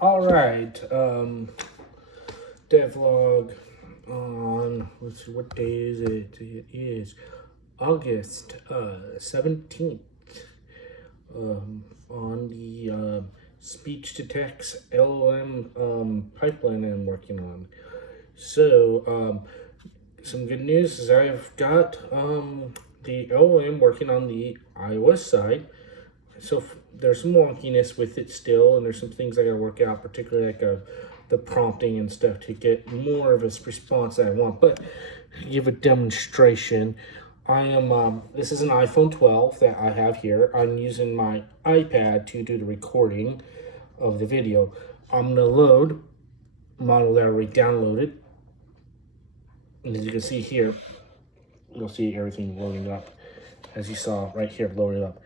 All right, Devlog on, let's see, what day is it? It is August 17th, on the speech to text LLM pipeline I'm working on. So, some good news is I've got the LLM working on the iOS side. So there's some wonkiness with it still, and there's some things I gotta work out, particularly like the prompting and stuff to get more of a response that I want. But to give a demonstration, I am this is an iPhone 12 that I have here. I'm using my iPad to do the recording of the video. I'm gonna load a model that I already downloaded, and as you can see here, you'll see everything loading up, as you saw right here, loaded up.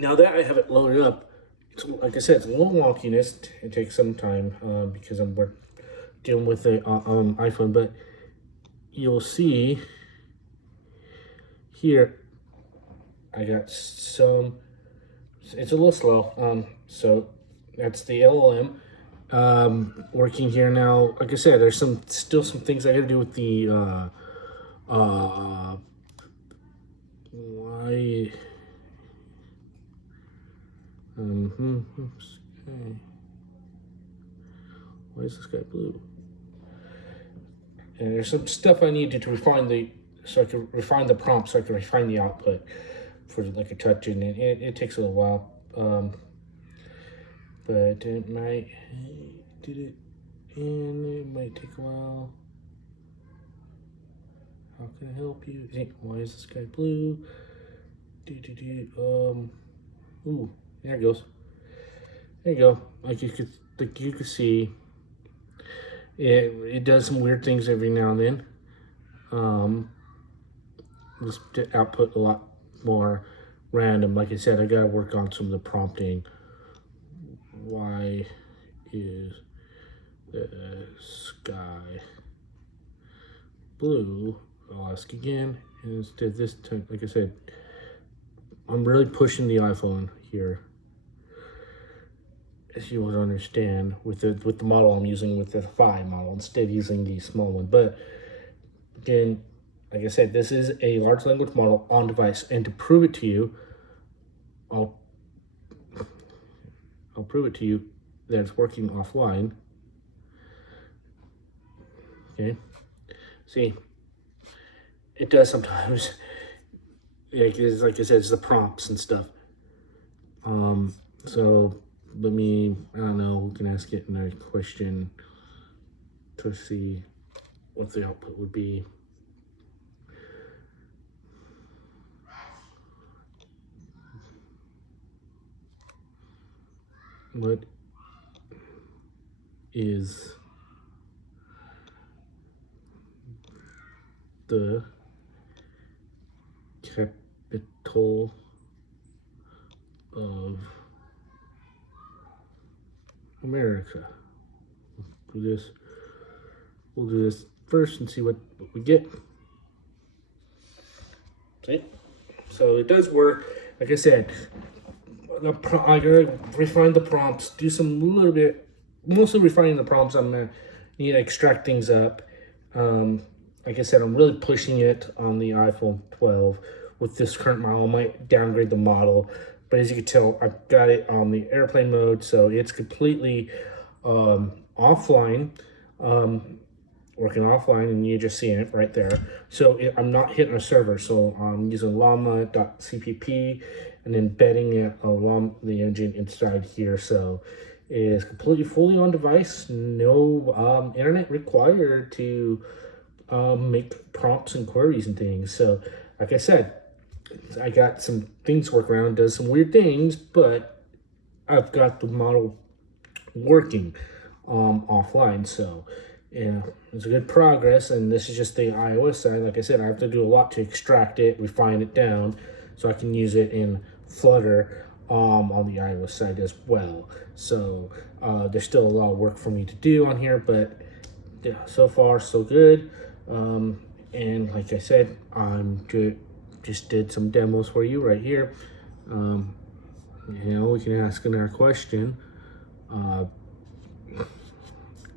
Now that I have it loaded up, it's, like I said, it's a little wonkiness. It takes some time because I'm dealing with the iPhone, but you'll see here, I got some, it's a little slow. So that's the LLM working here now. Like I said, there's still some things I gotta do with the oops. Okay. Why is this guy blue? And there's some stuff I need to refine so I can refine the prompt, so I can refine the output for like a touch, and it takes a little while. But it might did it, and it might take a while. How can I help you? Why is this guy blue? Ooh, there it goes. There you go. Like you could see, it does some weird things every now and then. This output a lot more random. Like I said, I gotta work on some of the prompting. Why is the sky blue? I'll ask again. And instead this time, like I said, I'm really pushing the iPhone here, as you would understand, with the model I'm using, with the 5 model, instead of using the small one. But again, like I said, this is a large language model on device, and to prove it to you, I'll prove it to you that it's working offline. Okay, see, it does sometimes. Like I said, it's the prompts and stuff. So let me, I don't know, we can ask it another question to see what the output would be. What is the capital of America? We'll do this first and see what we get. See? So it does work. Like I said, I gotta refine the prompts, do some little bit, mostly refining the prompts. I'm gonna need to extract things up. Like I said, I'm really pushing it on the iPhone 12 with this current model. I might downgrade the model, but as you can tell, I've got it on the airplane mode, so it's completely offline, working offline, and you're just seeing it right there. So I'm not hitting a server, so I'm using Llama.cpp and embedding it along the engine inside here. So it is completely fully on device, no internet required to make prompts and queries and things. So like I said, I got some things to work around, does some weird things, but I've got the model working offline. So yeah, it's a good progress, and this is just the iOS side. Like I said, I have to do a lot to extract it, refine it down, so I can use it in Flutter on the iOS side as well. So there's still a lot of work for me to do on here, but yeah, so far so good. And like I said, I'm good. Just did some demos for you right here. You know, we can ask another question.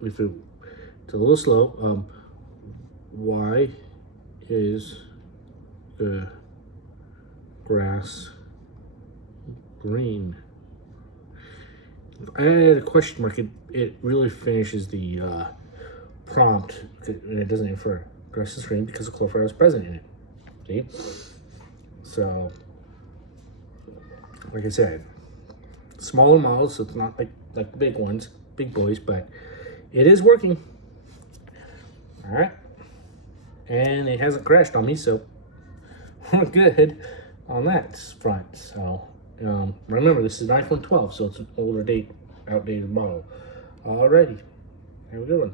If it's a little slow, why is the grass green? If I add a question mark, it really finishes the prompt, and it doesn't infer grass is green because the chlorophyll is present in it. See? So, like I said, smaller models, so it's not like the big ones, big boys, but it is working. All right, and it hasn't crashed on me, so we're good on that front. So remember, this is an iPhone 12, so it's an older outdated model. Alrighty, have a good one.